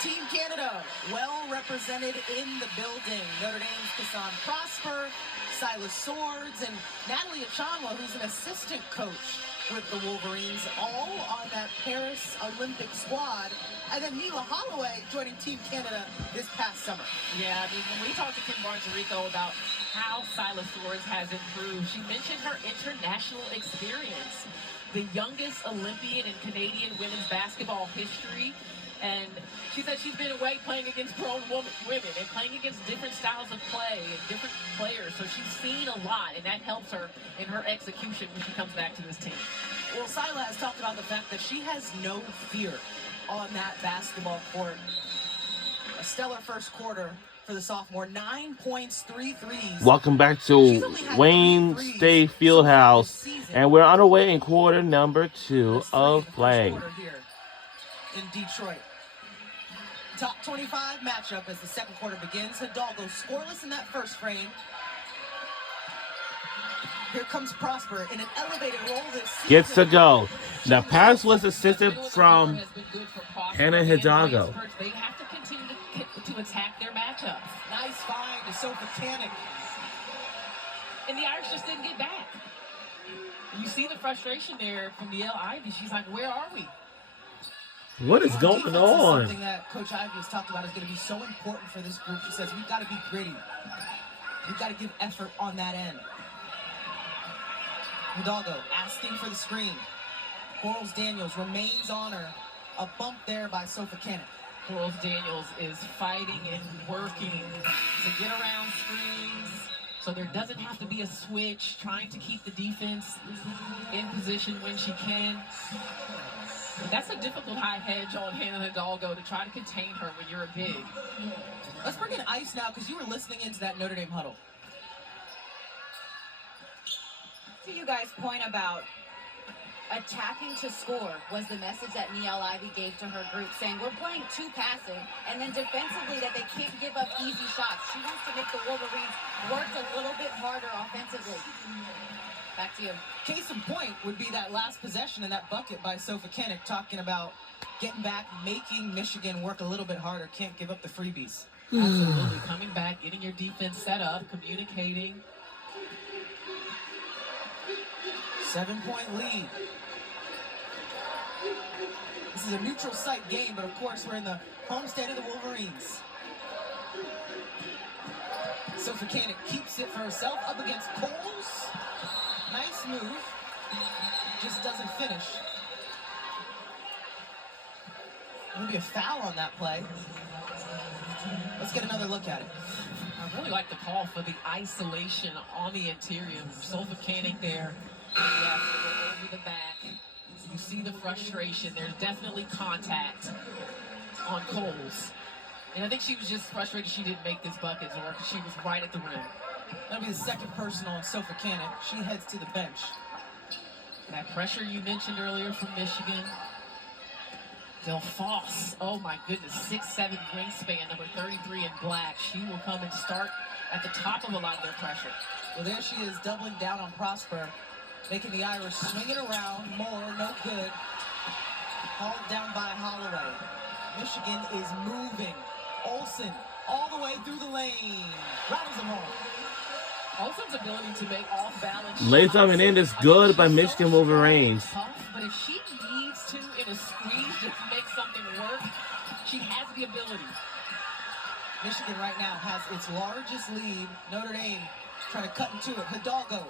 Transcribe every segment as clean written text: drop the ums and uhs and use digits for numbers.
Team Canada, well represented in the building. Notre Dame's Kassan Prosper, Silas Swords, and Natalie Achanwa, who's an assistant coach with the Wolverines, all on that Paris Olympic squad. And then Mila Holloway joining Team Canada this past summer. Yeah, I mean, when we talked to Kim Barnes-Rico about how Silas Swords has improved, she mentioned her international experience. The youngest Olympian in Canadian women's basketball history. And she said she's been away playing against grown women and playing against different styles of play and different players. So she's seen a lot, and that helps her in her execution when she comes back to this team. Well, Sila has talked about the fact that she has no fear on that basketball court. A stellar first quarter for the sophomore. 9 points, 3 threes. Welcome back to Wayne State Fieldhouse. And we're on our way in quarter number 2 of play. Here in Detroit. Top 25 matchup as the second quarter begins. Hidalgo scoreless in that first frame. Here comes Prosper in an elevated roll this season. Gets to go. The pass was assisted from Hannah Hidalgo. They have to continue to attack their matchups. Nice find to Sophia Canning. And the Irish just didn't get back. You see the frustration there from Niele Ivey. She's like, where are we? What is going on? Something that Coach Ivey has talked about is going to be so important for this group. She says, we've got to be gritty. We've got to give effort on that end. Hidalgo asking for the screen. Corals Daniels remains on her. A bump there by Sophia Canning. Corals Daniels is fighting and working to get around screens, so there doesn't have to be a switch, trying to keep the defense in position when she can. But that's a difficult high hedge on Hannah Hidalgo to try to contain her when you're a big. Let's bring in Ice now, because you were listening into that Notre Dame huddle. To you guys' point about attacking to score was the message that Niele Ivey gave to her group, saying we're playing too passive, and then defensively that they can't give up easy shots. She wants to make the Wolverines work a little bit harder offensively. Back to you. Case in point would be that last possession in that bucket by Sophia Canning, talking about getting back, making Michigan work a little bit harder, can't give up the freebies. Absolutely. Coming back, getting your defense set up, communicating. 7-point lead. This is a neutral site game, but of course we're in the homestead of the Wolverines. Sophia Canning keeps it for herself up against Coles. Nice move. Just doesn't finish. Maybe a foul on that play. Let's get another look at it. I really like the call for the isolation on the interior. Sophia Canning there. Yes, over the back. You see the frustration. There's definitely contact on Coles. And I think she was just frustrated she didn't make this bucket, or because she was right at the rim. That'll be the second personal on Sophia Canning. She heads to the bench. That pressure you mentioned earlier from Michigan. Del Foss, oh my goodness, 6'7" wingspan, number 33 in black. She will come and start at the top of a lot of their pressure. Well, there she is, doubling down on Prosper, making the Irish swing it around. More, no good. Hauled down by Holloway. Michigan is moving. Olsen all the way through the lane. Rattles them home. Olsen's ability to make off-balance Lays up and in is good by Michigan Wolverines. But if she needs to, in a squeeze, just make something work, she has the ability. Michigan right now has its largest lead. Notre Dame trying to cut into it. Hidalgo.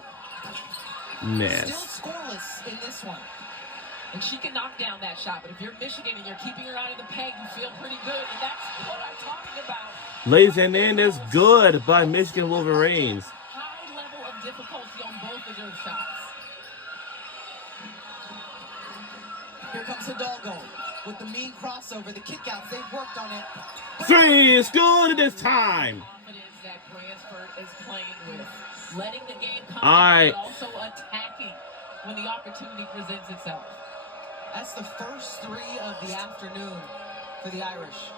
Miss. Still scoreless in this one. And she can knock down that shot, but if you're Michigan and you're keeping her out of the paint, you feel pretty good, and that's what I'm talking about. Lays and in is good by Michigan Wolverines. High level of difficulty on both of their shots. Here comes Hidalgo with the mean crossover, the kickouts. They've worked on it. Three is good this time. Confidence that Bransford is playing with. Letting the game come All right. but also attacking when the opportunity presents itself. That's the first three of the afternoon for the Irish.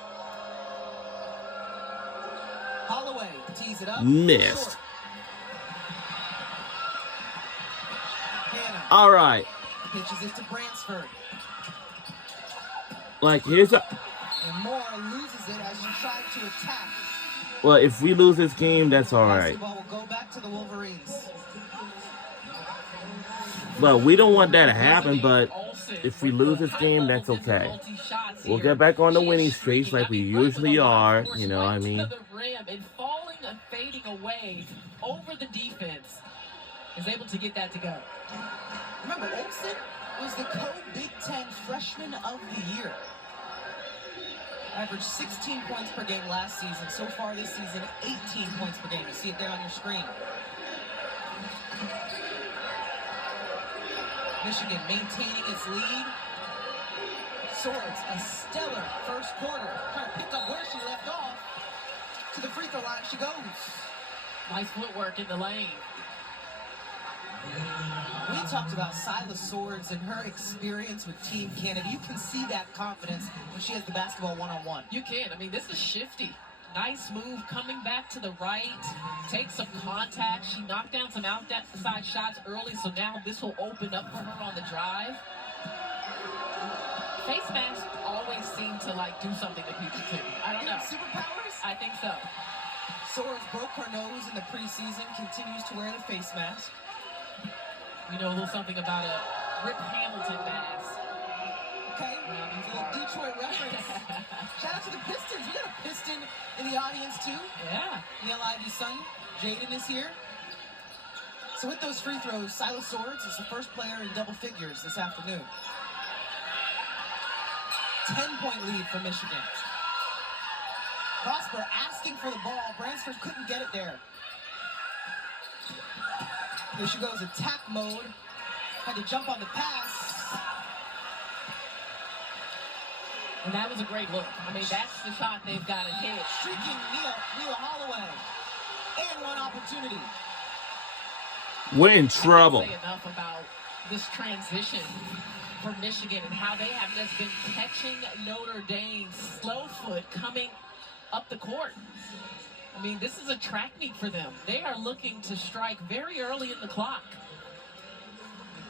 Holloway tees it up. Missed. Hannah All right. pitches it to Bransford. Like, here's a... And more loses it as she tried to attack. Well, if we lose this game, that's all right. Basketball will go back to the Wolverines. But we don't want that to happen, but if we lose this game, that's okay. We'll get back on the winning streaks like we usually are. You know what I mean? To the rim and falling and fading away over the defense is able to get that to go. Remember, Olsen was the co-Big Ten Freshman of the Year. Averaged 16 points per game last season. So far this season, 18 points per game. You see it there on your screen. Michigan maintaining its lead. Swords, a stellar first quarter. Trying to pick up where she left off. To the free throw line she goes. Nice footwork in the lane. We talked about Silas Swords and her experience with Team Canada. You can see that confidence when she has the basketball one-on-one. You can. I mean, this is shifty. Nice move coming back to the right. Take some contact. She knocked down some outside shots early, so now this will open up for her on the drive. Face masks always seem to, like, do something to people, too. I don't know. Superpowers? I think so. Swords broke her nose in the preseason, continues to wear the face mask. You know a little something about a Rip Hamilton mask. Okay, a little Detroit reference. Shout out to the Pistons. We got a Piston in the audience, too. Yeah. Neil Ivy's son, Jaden, is here. So with those free throws, Silas Swords is the first player in double figures this afternoon. 10-point lead for Michigan. Prosper asking for the ball. Bransford couldn't get it there. Here she goes, attack mode. Had to jump on the pass. And that was a great look. I mean, that's the shot they've got to hit. Streaking Mia Holloway. And one opportunity. We're in trouble. I can't say enough about this transition for Michigan and how they have just been catching Notre Dame's slow foot coming up the court. I mean, this is a track meet for them. They are looking to strike very early in the clock.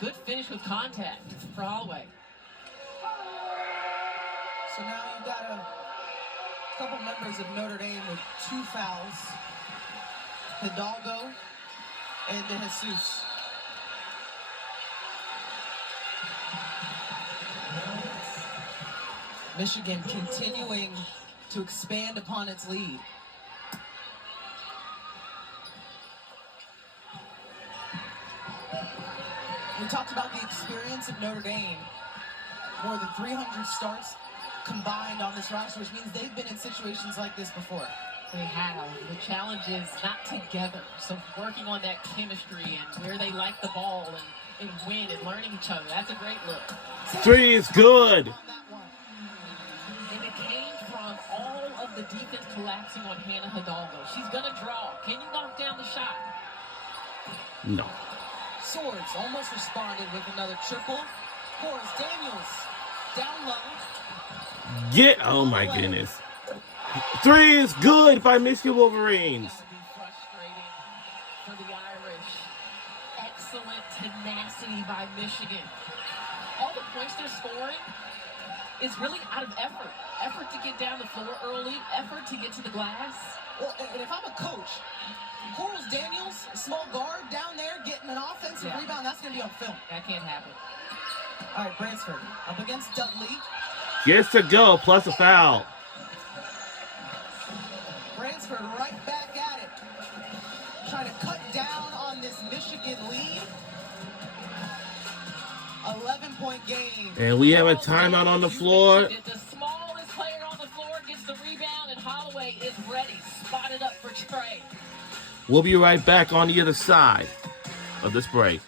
Good finish with contact for Holloway. So now you've got a couple members of Notre Dame with 2 fouls. Hidalgo and De Jesus. Michigan continuing to expand upon its lead. We talked about the experience of Notre Dame. More than 300 starts combined on this roster, which means they've been in situations like this before. They have. The challenge is not together. So working on that chemistry and where they like the ball and win and learning each other. That's a great look. Three is good. And it came from all of the defense collapsing on Hannah Hidalgo. She's going to draw. Can you knock down the shot? No. Swords almost responded with another triple. Horace Daniels down low. Oh my goodness. 3 is good by Michigan Wolverines. That would be frustrating for the Irish. Excellent tenacity by Michigan. All the points they're scoring is really out of effort. Effort to get down the floor early, effort to get to the glass. Well, and if I'm a coach, Horace Daniels, small guard down there, getting an offensive rebound, that's going to be on film. That can't happen. All right, Bransford up against Dudley. Gets to go, plus a foul. Bransford right back at it. Trying to cut down on this Michigan lead. 11-point game. And we have a timeout on the floor. The smallest player on the floor gets the rebound, and Holloway is ready. Spotted up for Trey. We'll be right back on the other side of this break.